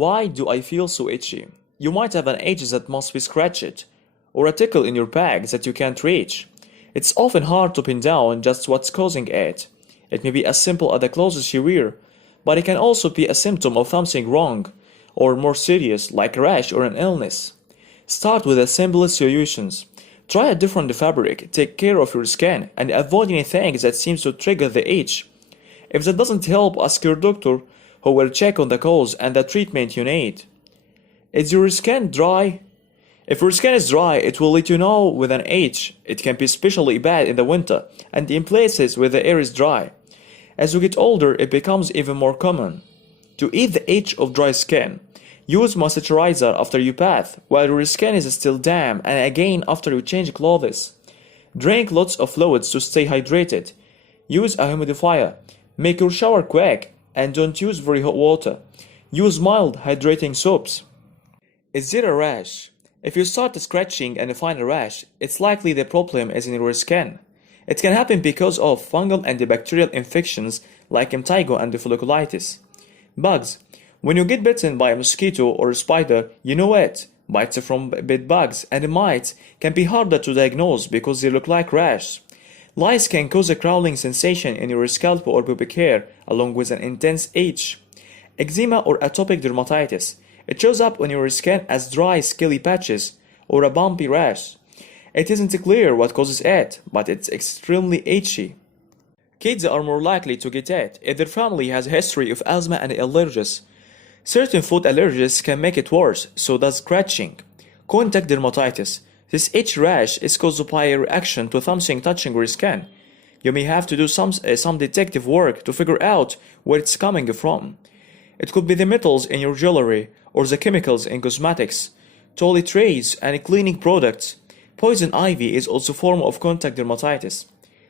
Why do I feel so itchy? You might have an itch that must be scratched, or a tickle in your back that you can't reach. It's often hard to pin down just what's causing it. It may be as simple as the clothes you wear, but it can also be a symptom of something wrong, or more serious, like a rash or an illness. Start with the simplest solutions. Try a different fabric, take care of your skin, and avoid anything that seems to trigger the itch. If that doesn't help, ask your doctor, who will check on the cause and the treatment you need. Is your skin dry? If your skin is dry, it will let you know with an itch. It can be especially bad in the winter and in places where the air is dry. As you get older, it becomes even more common. To ease the itch of dry skin, use moisturizer after you bath while your skin is still damp and again after you change clothes. Drink lots of fluids to stay hydrated. Use a humidifier. Make your shower quick and don't use very hot water. Use mild hydrating soaps. Is there a rash? If you start scratching and find a rash, it's likely the problem is in your skin. It can happen because of fungal and bacterial infections like impetigo and folliculitis. Bugs. When you get bitten by a mosquito or a spider, you know it. Bites from bed bugs and mites can be harder to diagnose because they look like rash. Lice can cause a crawling sensation in your scalp or pubic hair, along with an intense itch. Eczema or atopic dermatitis. It shows up on your skin as dry, scaly patches or a bumpy rash. It isn't clear what causes it, but it's extremely itchy. Kids are more likely to get it if their family has a history of asthma and allergies. Certain food allergies can make it worse, so does scratching. Contact dermatitis. This itch rash is caused by a reaction to something touching your skin. You may have to do some detective work to figure out where it's coming from. It could be the metals in your jewelry or the chemicals in cosmetics, toiletries and cleaning products. Poison ivy is also a form of contact dermatitis.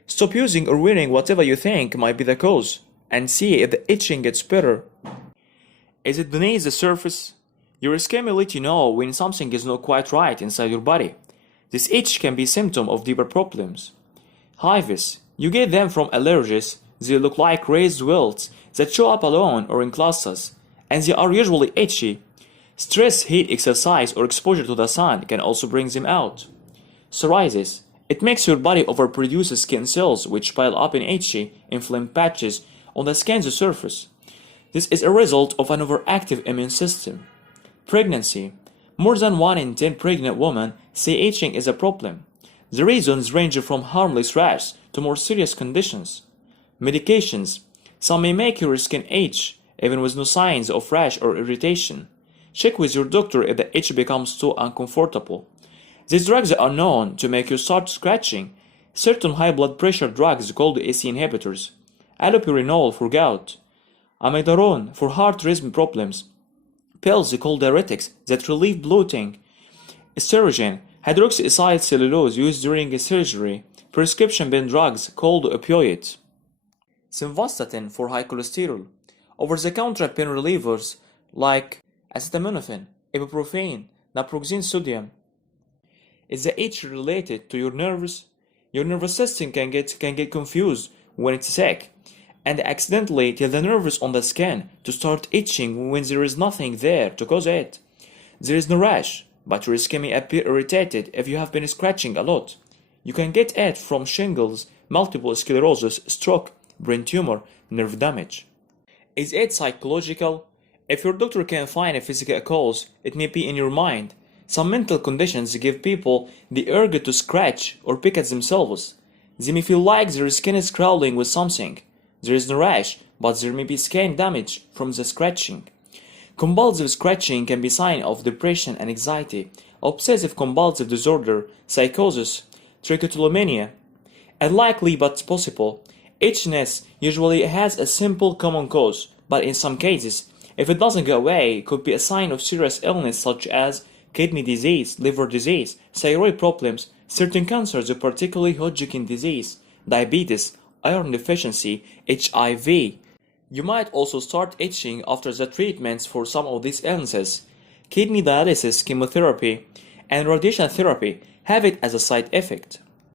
Stop using or wearing whatever you think might be the cause, and see if the itching gets better. Is it beneath the surface? Your skin will let you know when something is not quite right inside your body. This itch can be a symptom of deeper problems. Hives. You get them from allergies. They look like raised welts that show up alone or in clusters, and they are usually itchy. Stress, heat, exercise, or exposure to the sun can also bring them out. Psoriasis. It makes your body overproduce skin cells which pile up in itchy, inflamed patches on the skin's surface. This is a result of an overactive immune system. Pregnancy. More than 1 in 10 pregnant women say itching is a problem. The reasons range from harmless rash to more serious conditions. Medications. Some may make your skin itch, even with no signs of rash or irritation. Check with your doctor if the itch becomes too uncomfortable. These drugs are known to make you start scratching. Certain high blood pressure drugs called ACE inhibitors. Allopurinol for gout. Amiodarone for heart rhythm problems. Pills called diuretics that relieve bloating. Estrogen, hydroxyethyl cellulose used during a surgery. Prescription pain drugs called opioids. Simvastatin for high cholesterol. Over-the-counter pain relievers like acetaminophen, ibuprofen, naproxen sodium. Is the itch related to your nerves? Your nervous system can get confused when it's sick, and accidentally tell the nerves on the skin to start itching when there is nothing there to cause it. There is no rash, but your skin may appear irritated if you have been scratching a lot. You can get it from shingles, multiple sclerosis, stroke, brain tumor, nerve damage. Is it psychological? If your doctor can find a physical cause, it may be in your mind. Some mental conditions give people the urge to scratch or pick at themselves. They may feel like their skin is crawling with something. There is no rash, but there may be skin damage from the scratching. Compulsive scratching can be a sign of depression and anxiety, obsessive compulsive disorder, psychosis, trichotillomania. Unlikely but possible. Itchiness usually has a simple common cause, but in some cases, if it doesn't go away, it could be a sign of serious illness such as kidney disease, liver disease, thyroid problems, certain cancers, particularly Hodgkin disease, diabetes, iron deficiency, HIV. You might also start itching after the treatments for some of these illnesses. Kidney dialysis, chemotherapy, and radiation therapy have it as a side effect.